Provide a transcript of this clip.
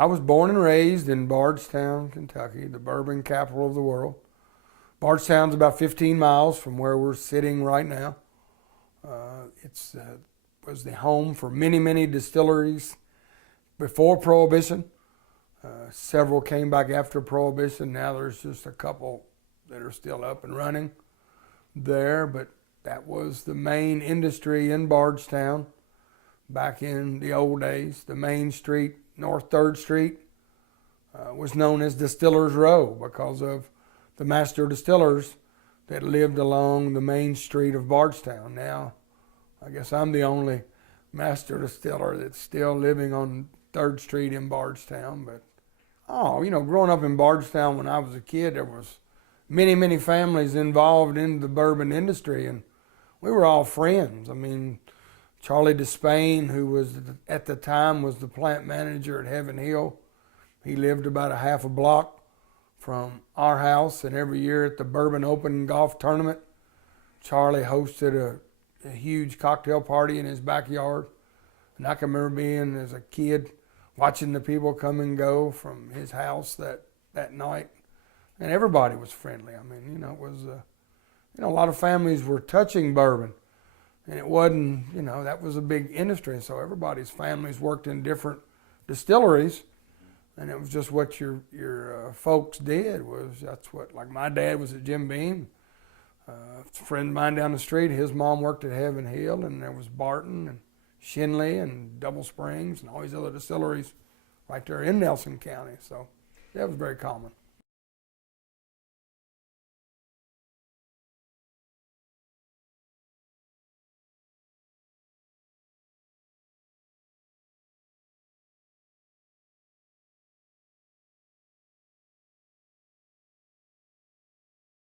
I was born and raised in Bardstown, Kentucky, the bourbon capital of the world. Bardstown's about 15 miles from where we're sitting right now. It was the home for many, many distilleries before Prohibition. Several came back after Prohibition. Now there's just a couple that are still up and running there, but that was the main industry in Bardstown back in the old days. The main street, North 3rd Street, was known as Distiller's Row because of the master distillers that lived along the main street of Bardstown. Now, I guess I'm the only master distiller that's still living on 3rd Street in Bardstown. But, growing up in Bardstown when I was a kid, there was many, many families involved in the bourbon industry, and we were all friends. I mean, Charlie Despain, who was at the time was the plant manager at Heaven Hill, he lived about a half a block from our house, and every year at the Bourbon Open Golf Tournament, Charlie hosted a huge cocktail party in his backyard. And I can remember being, as a kid, watching the people come and go from his house that night. And everybody was friendly. I mean, it was, a lot of families were touching bourbon. And it wasn't, that was a big industry. So everybody's families worked in different distilleries. And it was just what your folks did that's what, like my dad was at Jim Beam. A friend of mine down the street, his mom worked at Heaven Hill, and there was Barton and Shinley and Double Springs and all these other distilleries right there in Nelson County. So that was very common.